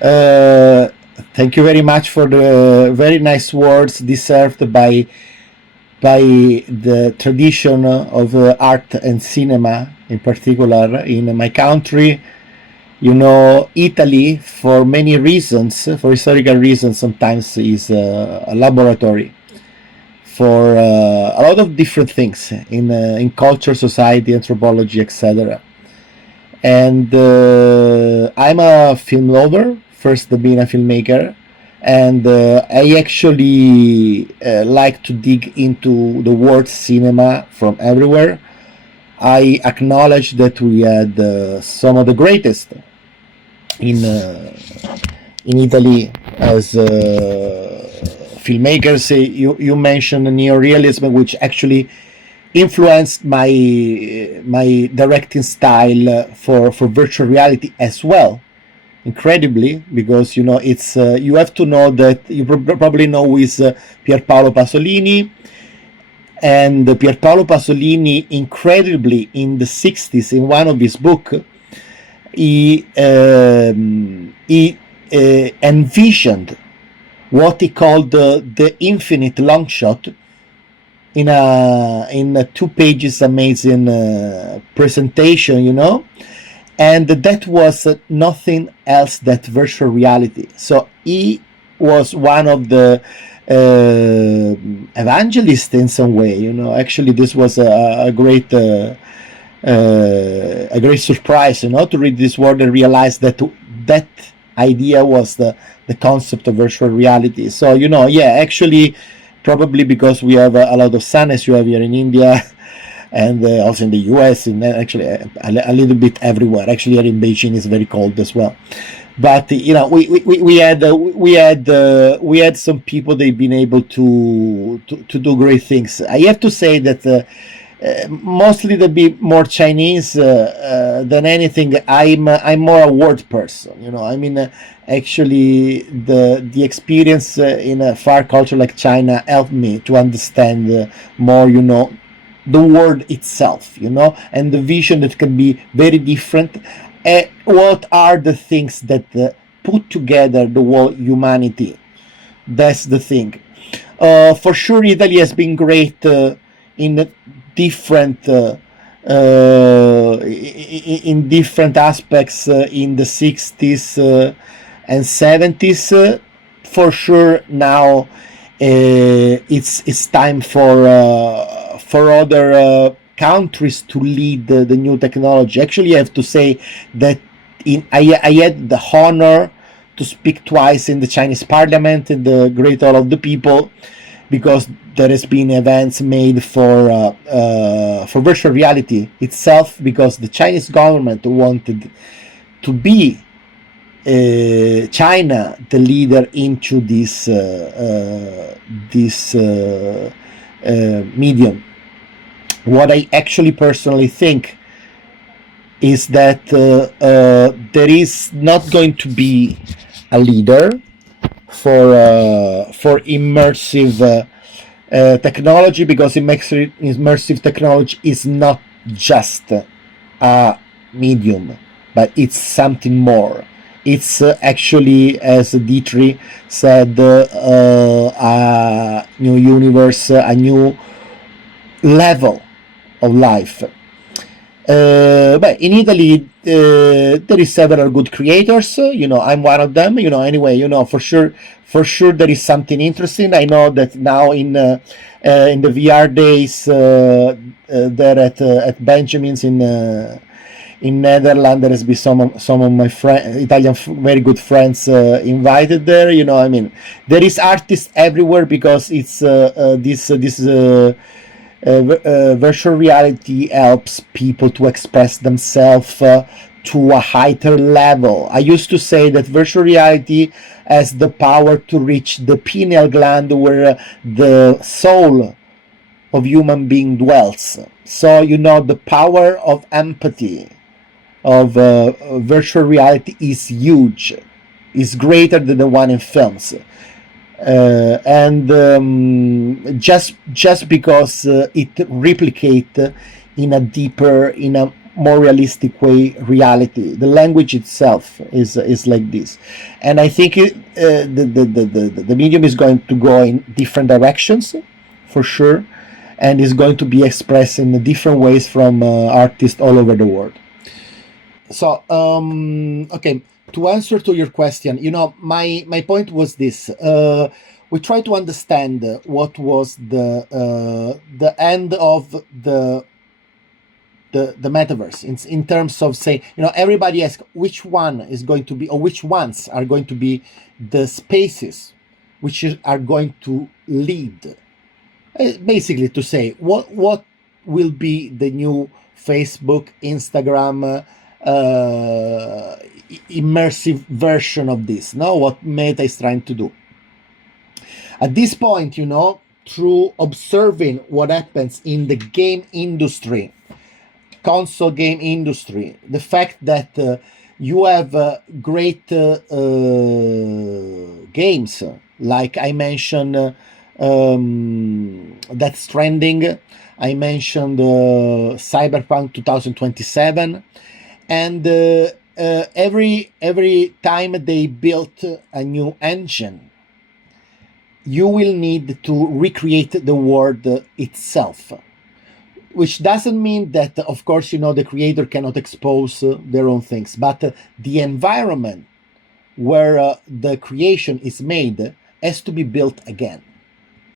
Uh, Thank you very much for the very nice words deserved by the tradition of art and cinema, in particular in my country. You know, Italy, for many reasons, for historical reasons, sometimes is a laboratory for a lot of different things in culture, society, anthropology, etc. And I'm a film lover, first being a filmmaker, and I actually like to dig into the world cinema from everywhere. I acknowledge that we had some of the greatest in uh, in Italy as filmmakers. You mentioned neorealism, which actually influenced my directing style for virtual reality as well, incredibly, because you know it's you have to know that you probably know who is Pierpaolo Pasolini. And Pierpaolo Pasolini, incredibly, in the 60s, in one of his books, he envisioned what he called the infinite long shot in a 2 pages amazing presentation, you know, and that was nothing else that virtual reality. So he was one of the evangelists in some way, you know. Actually, this was a great surprise, you know, to read this word and realize that that idea was the concept of virtual reality. So you know, yeah, actually, probably because we have a lot of sun as you have here in India, and also in the US, and actually a little bit everywhere. Actually, here in Beijing is very cold as well. But you know, we had some people they've been able to do great things. I have to say that mostly to be more Chinese than anything. I'm more a word person. You know, I mean, actually, the experience in a far culture like China helped me to understand more. You know, the word itself. You know, and the vision that can be very different. What are the things that put together the whole humanity? That's the thing. For sure, Italy has been great in different in different aspects in the 60s and 70s. For sure, now it's time for other countries to lead the new technology. Actually, I have to say that I had the honor to speak twice in the Chinese Parliament in the Great Hall of the People, because there has been events made for virtual reality itself, because the Chinese government wanted to be China the leader into this medium. What I actually personally think is that there is not going to be a leader for immersive technology, because immersive technology is not just a medium, but it's something more. It's actually, as Dietrich said, a new universe, a new level of life. But in Italy, there is several good creators. You know, I'm one of them. You know, anyway, you know, for sure, there is something interesting. I know that now in the VR days, there at Benjamin's in Netherlands, there has been some of my Italian very good friends invited there. You know, I mean, there is artists everywhere, because it's this virtual reality helps people to express themselves to a higher level. I used to say that virtual reality has the power to reach the pineal gland, where the soul of human being dwells. So you know, the power of empathy of virtual reality is huge, is greater than the one in films. And just because it replicate in a deeper, in a more realistic way reality. The language itself is like this, and I think the medium is going to go in different directions, for sure, and is going to be expressed in different ways from artists all over the world. So okay, to answer to your question, my point was this. We try to understand what was the end of the metaverse in terms of saying, everybody asks which one is going to be, or which ones are going to be the spaces which are going to lead, basically to say what will be the new Facebook, Instagram, immersive version of this, what Meta is trying to do. At this point, through observing what happens in the game industry, console game industry, the fact that you have great games, like I mentioned Death Stranding, I mentioned Cyberpunk 2027, and every time they built a new engine, you will need to recreate the world itself, which doesn't mean that, of course, the creator cannot expose their own things, but the environment where the creation is made has to be built again.